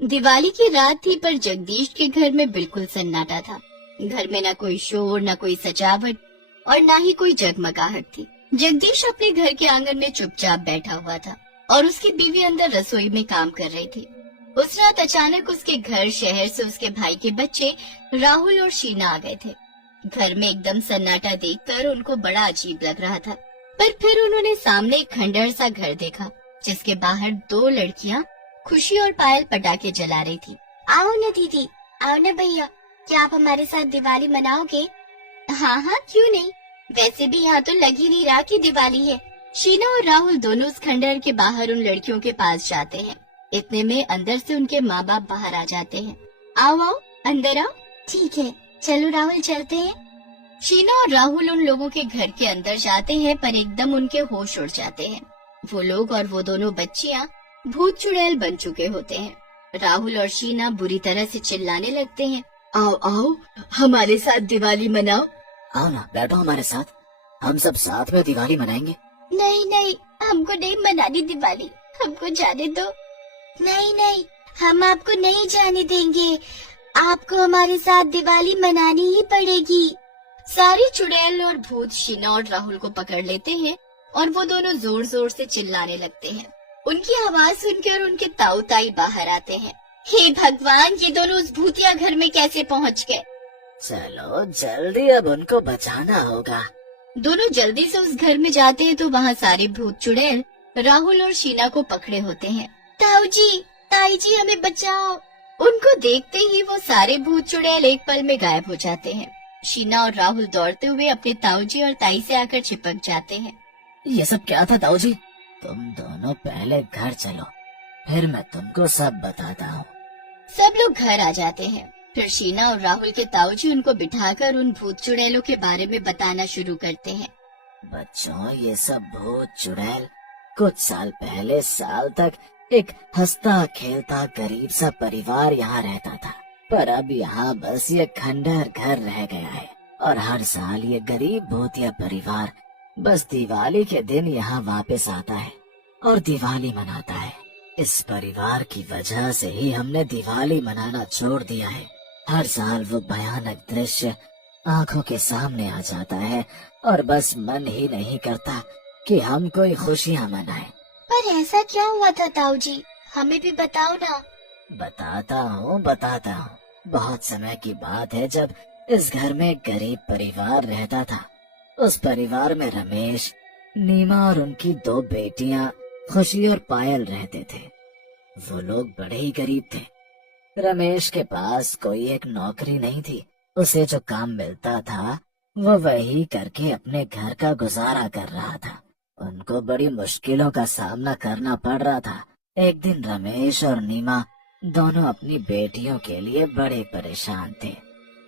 दिवाली की रात थी पर जगदीश के घर में बिल्कुल सन्नाटा था। घर में ना कोई शोर, ना कोई सजावट और ना ही कोई जगमगाहट थी। जगदीश अपने घर के आंगन में चुपचाप बैठा हुआ था और उसकी बीवी अंदर रसोई में काम कर रही थी। उस रात अचानक उसके घर शहर से उसके भाई के बच्चे राहुल और शीना आ गए थे। घर में एकदम सन्नाटा देखकर उनको बड़ा अजीब लग रहा था, पर फिर उन्होंने सामने एक खंडहर सा घर देखा जिसके बाहर दो लड़कियां खुशी और पायल पटाखे जला रही थी। आओ न दीदी, आओ न भैया, क्या आप हमारे साथ दिवाली मनाओगे? हाँ हाँ, क्यों नहीं, वैसे भी यहाँ तो लग ही नहीं रहा कि दिवाली है। शीना और राहुल दोनों उस खंडहर के बाहर उन लड़कियों के पास जाते हैं। इतने में अंदर से उनके माँ बाप बाहर आ जाते हैं। आओ आओ, अंदर आओ। ठीक है, चलो राहुल, चलते हैं। शीना और राहुल उन लोगों के घर के अंदर जाते हैं, पर एकदम उनके होश उड़ जाते हैं। वो लोग और वो दोनों बच्चियां भूत चुड़ैल बन चुके होते हैं। राहुल और शीना बुरी तरह से चिल्लाने लगते हैं। आओ आओ, हमारे साथ दिवाली मनाओ। आओ ना, बैठो हमारे साथ, हम सब साथ में दिवाली मनाएंगे। नहीं नहीं, हमको नहीं मनानी दिवाली, हमको जाने दो। नहीं नहीं, हम आपको नहीं जाने देंगे, आपको हमारे साथ दिवाली मनानी ही पड़ेगी। सारी चुड़ैल और भूत शीना और राहुल को पकड़ लेते हैं और वो दोनों जोर जोर से चिल्लाने लगते हैं। उनकी आवाज सुनकर उनके ताऊ ताई बाहर आते हैं। हे भगवान, ये दोनों उस भूतिया घर में कैसे पहुंच गए? चलो जल्दी, अब उनको बचाना होगा। दोनों जल्दी से उस घर में जाते हैं तो वहाँ सारे भूत चुड़ैल राहुल और शीना को पकड़े होते हैं। ताऊ जी, ताई जी, हमें बचाओ। उनको देखते ही वो सारे भूत चुड़ैल एक पल में गायब हो जाते हैं। शीना और राहुल दौड़ते हुए अपने ताऊ जी और ताई से आकर चिपक जाते हैं। ये सब क्या था ताऊ जी? तुम दोनों पहले घर चलो, फिर मैं तुमको सब बताता हूँ। सब लोग घर आ जाते हैं। फिर शीना और राहुल के ताऊ जी उनको बिठाकर उन भूत चुड़ैलों के बारे में बताना शुरू करते हैं। बच्चों, ये सब भूत चुड़ैल कुछ साल पहले साल तक एक हंसता खेलता गरीब सा परिवार यहाँ रहता था, पर अब यहाँ बस ये खंडहर घर रह गया है और हर साल ये गरीब भूतिया परिवार बस दिवाली के दिन यहाँ वापस आता है और दिवाली मनाता है। इस परिवार की वजह से ही हमने दिवाली मनाना छोड़ दिया है। हर साल वो भयानक दृश्य आंखों के सामने आ जाता है और बस मन ही नहीं करता कि हम कोई खुशियाँ मनाएं। पर ऐसा क्या हुआ था ताऊ जी, हमें भी बताओ ना। बताता हूँ। बहुत समय की बात है जब इस घर में एक गरीब परिवार रहता था। उस परिवार में रमेश, नीमा और उनकी दो बेटियां खुशी और पायल रहते थे। वो लोग बड़े ही गरीब थे। रमेश के पास कोई एक नौकरी नहीं थी। उसे जो काम मिलता था वो वही करके अपने घर का गुजारा कर रहा था। उनको बड़ी मुश्किलों का सामना करना पड़ रहा था। एक दिन रमेश और नीमा दोनों अपनी बेटियों के लिए बड़े परेशान थे।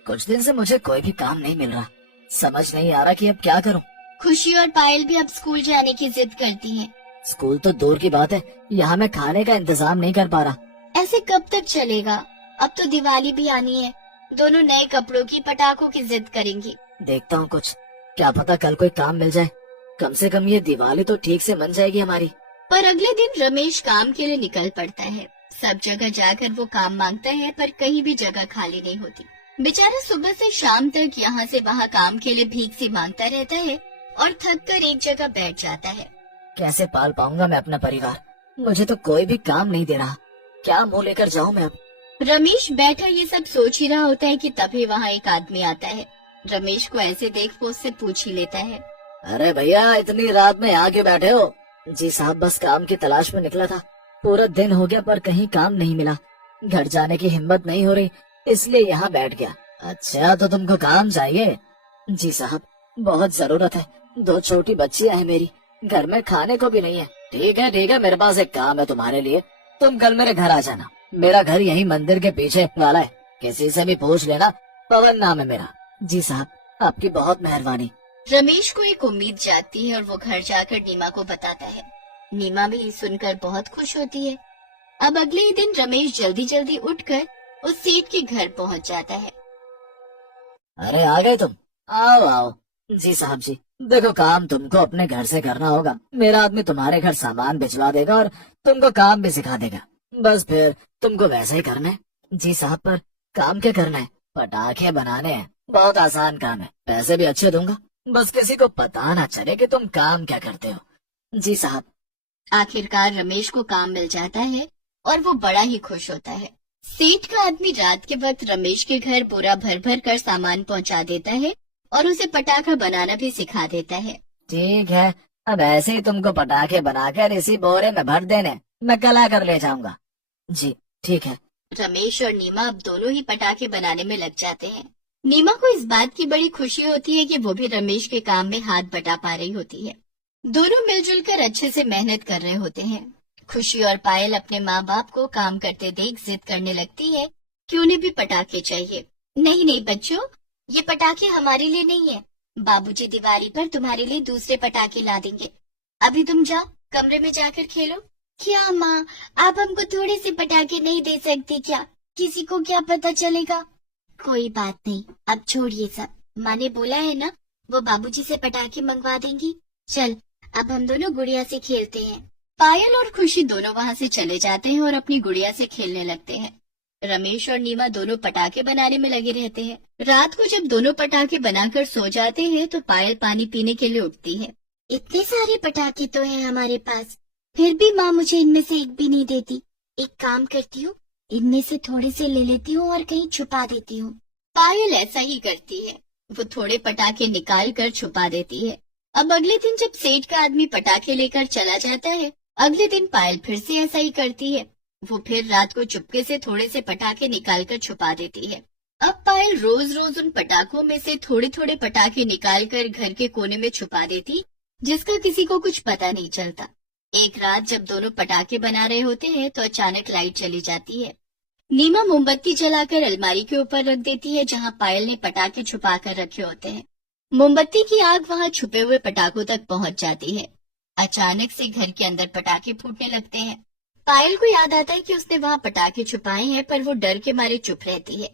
कुछ दिन से मुझे कोई भी काम नहीं मिल रहा, समझ नहीं आ रहा कि अब क्या करूं। खुशी और पायल भी अब स्कूल जाने की जिद करती हैं। स्कूल तो दूर की बात है, यहाँ मैं खाने का इंतजाम नहीं कर पा रहा। ऐसे कब तक चलेगा? अब तो दिवाली भी आनी है, दोनों नए कपड़ों की, पटाखों की जिद करेंगी। देखता हूँ कुछ, क्या पता कल कोई काम मिल जाए। कम से कम ये दिवाली तो ठीक से मन जाएगी हमारी। पर अगले दिन रमेश काम के लिए निकल पड़ता है। सब जगह जाकर वो काम मांगता है, पर कहीं भी जगह खाली नहीं होती। बेचारा सुबह से शाम तक यहाँ से वहाँ काम के लिए भीख सी मांगता रहता है और थक कर एक जगह बैठ जाता है। कैसे पाल पाऊंगा मैं अपना परिवार? मुझे तो कोई भी काम नहीं दे रहा, क्या मुंह लेकर जाऊं मैं अब? रमेश बैठा ये सब सोच ही रहा होता है कि तभी वहाँ एक आदमी आता है। रमेश को ऐसे देख वो उससे पूछ ही लेता है। अरे भैया, इतनी रात में यहाँ क्यों बैठे हो? जी साहब, बस काम की तलाश में निकला था। पूरा दिन हो गया पर कहीं काम नहीं मिला। घर जाने की हिम्मत नहीं हो रही, इसलिए यहाँ बैठ गया। अच्छा, तो तुमको काम चाहिए? जी साहब, बहुत जरूरत है। दो छोटी बच्चियां हैं मेरी, घर में खाने को भी नहीं है। ठीक है, मेरे पास एक काम है तुम्हारे लिए। तुम कल मेरे घर आ जाना। मेरा घर यही मंदिर के पीछे वाला है, किसी से भी पूछ लेना, पवन नाम है मेरा। जी साहब, आपकी बहुत मेहरबानी। रमेश को एक उम्मीद जागती है और वो घर जाकर नीमा को बताता है। नीमा भी सुनकर बहुत खुश होती है। अब अगले ही दिन रमेश जल्दी जल्दी उठकर उस सेठ के घर पहुंच जाता है। अरे आ गए तुम, आओ आओ। जी साहब जी, देखो काम तुमको अपने घर से करना होगा। मेरा आदमी तुम्हारे घर सामान भिजवा देगा और तुमको काम भी सिखा देगा। बस फिर तुमको वैसा ही करना है। जी साहब, पर काम क्या करना है? पटाखे बनाने हैं, बहुत आसान काम है, पैसे भी अच्छे दूंगा। बस किसी को पता ना चले कि तुम काम क्या करते हो। जी साहब। आखिरकार रमेश को काम मिल जाता है और वो बड़ा ही खुश होता है। सेठ का आदमी रात के वक्त रमेश के घर बोरा भर भर कर सामान पहुंचा देता है और उसे पटाखा बनाना भी सिखा देता है। ठीक है, अब ऐसे ही तुमको पटाखे बनाकर इसी बोरे में भर देने, मैं कल आकर ले जाऊंगा। जी ठीक है। रमेश और नीमा अब दोनों ही पटाखे बनाने में लग जाते हैं। नीमा को इस बात की बड़ी खुशी होती है कि वो भी रमेश के काम में हाथ बटा पा रही होती है। दोनों मिलजुल कर अच्छे से मेहनत कर रहे होते हैं। खुशी और पायल अपने माँ बाप को काम करते देख जिद करने लगती है कि उन्हें भी पटाखे चाहिए। नहीं नहीं बच्चों, ये पटाखे हमारे लिए नहीं है। बाबूजी दिवाली पर तुम्हारे लिए दूसरे पटाखे ला देंगे। अभी तुम जाओ, कमरे में जाकर खेलो। क्या माँ, आप हमको थोड़े से पटाखे नहीं दे सकती क्या? किसी को क्या पता चलेगा? कोई बात नहीं, अब छोड़िए सब। माँ ने बोला है ना, वो बाबूजी से पटाखे मंगवा देंगी। चल, अब हम दोनों गुड़िया से खेलते हैं। पायल और खुशी दोनों वहाँ से चले जाते हैं और अपनी गुड़िया से खेलने लगते हैं। रमेश और नीमा दोनों पटाखे बनाने में लगे रहते हैं। रात को जब दोनों पटाखे बनाकर सो जाते हैं तो पायल पानी पीने के लिए उठती है। इतने सारे पटाखे तो हैं हमारे पास, फिर भी माँ मुझे इनमें से एक भी नहीं देती। एक काम करती हूँ, इनमें से थोड़े से ले लेती हूँ और कहीं छुपा देती हूँ। पायल ऐसा ही करती है। वो थोड़े पटाखे निकाल कर छुपा देती है। अब अगले दिन जब सेठ का आदमी पटाखे लेकर चला जाता है, अगले दिन पायल फिर से ऐसा ही करती है। वो फिर रात को चुपके से थोड़े से पटाखे निकाल कर छुपा देती है। अब पायल रोज रोज उन पटाखों में से थोड़े थोड़े पटाखे निकाल कर घर के कोने में छुपा देती, जिसका किसी को कुछ पता नहीं चलता। एक रात जब दोनों पटाखे बना रहे होते हैं तो अचानक लाइट चली जाती है। नीमा मोमबत्ती जलाकर अलमारी के ऊपर रख देती है जहाँ पायल ने पटाखे छुपा कर रखे होते हैं। मोमबत्ती की आग वहाँ छुपे हुए पटाखों तक पहुँच जाती है। अचानक से घर के अंदर पटाखे फूटने लगते हैं। पायल को याद आता है कि उसने वहाँ पटाखे छुपाए हैं, पर वो डर के मारे चुप रहती है।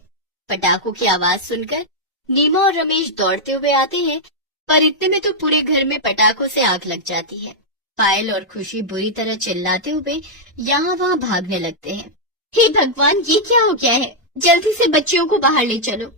पटाखों की आवाज सुनकर नीमा और रमेश दौड़ते हुए आते हैं, पर इतने में तो पूरे घर में पटाखों से आग लग जाती है। पायल और खुशी बुरी तरह चिल्लाते हुए यहाँ वहाँ भागने लगते हैं। हे भगवान, ये क्या हो गया है? जल्दी से बच्चियों को बाहर ले चलो।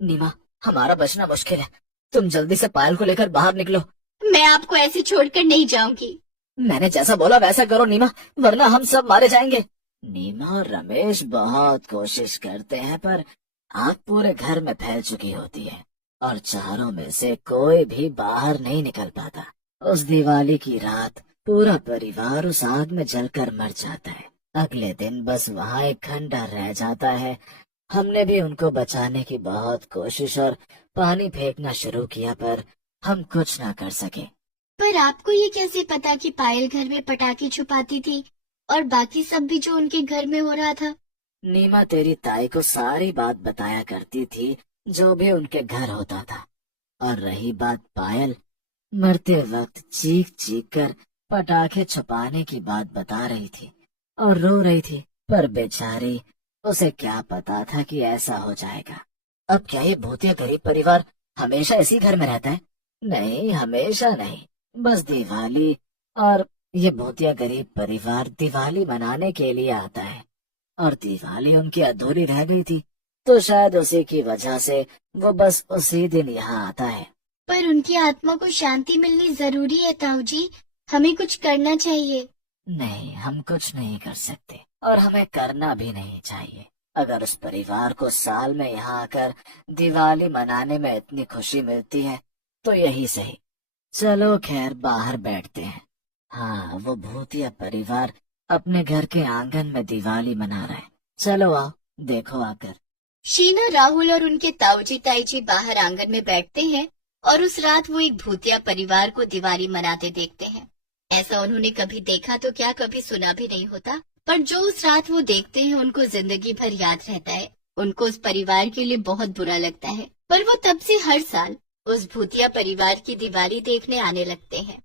नीमा, हमारा बचना मुश्किल है, तुम जल्दी से पायल को लेकर बाहर निकलो। मैं आपको ऐसे छोड़कर नहीं जाऊंगी। मैंने जैसा बोला वैसा करो नीमा, वरना हम सब मारे जाएंगे। नीमा और रमेश बहुत कोशिश करते हैं, पर आग पूरे घर में फैल चुकी होती है और चारों में से कोई भी बाहर नहीं निकल पाता। उस दिवाली की रात पूरा परिवार उस आग में जलकर मर जाता है। अगले दिन बस वहाँ एक खंडहर रह जाता है। हमने भी उनको बचाने की बहुत कोशिश और पानी फेंकना शुरू किया, पर हम कुछ ना कर सके। पर आपको ये कैसे पता कि पायल घर में पटाखे छुपाती थी और बाकी सब भी जो उनके घर में हो रहा था? नीमा तेरी ताई को सारी बात बताया करती थी, जो भी उनके घर होता था। और रही बात पायल, मरते वक्त चीख चीख कर पटाखे छुपाने की बात बता रही थी और रो रही थी, पर बेचारी, उसे क्या पता था कि ऐसा हो जाएगा। अब क्या ये भूतिया गरीब परिवार हमेशा इसी घर में रहता है? नहीं, हमेशा नहीं, बस दिवाली। और ये भूतिया गरीब परिवार दिवाली मनाने के लिए आता है, और दिवाली उनकी अधूरी रह गई थी, तो शायद उसी की वजह से वो बस उसी दिन यहाँ आता है। पर उनकी आत्मा को शांति मिलनी जरूरी है ताऊ जी, हमें कुछ करना चाहिए। नहीं, हम कुछ नहीं कर सकते और हमें करना भी नहीं चाहिए। अगर उस परिवार को साल में यहाँ आकर दिवाली मनाने में इतनी खुशी मिलती है तो यही सही। चलो खैर, बाहर बैठते हैं। हाँ, वो भूतिया परिवार अपने घर के आंगन में दिवाली मना रहा है। चलो आओ, देखो आकर। शीना, राहुल और उनके ताऊजी ताईजी बाहर आंगन में बैठते हैं और उस रात वो एक भूतिया परिवार को दिवाली मनाते देखते हैं। ऐसा उन्होंने कभी देखा तो क्या, कभी सुना भी नहीं होता, पर जो उस रात वो देखते हैं उनको जिंदगी भर याद रहता है। उनको उस परिवार के लिए बहुत बुरा लगता है, पर वो तब से हर साल उस भूतिया परिवार की दिवाली देखने आने लगते हैं।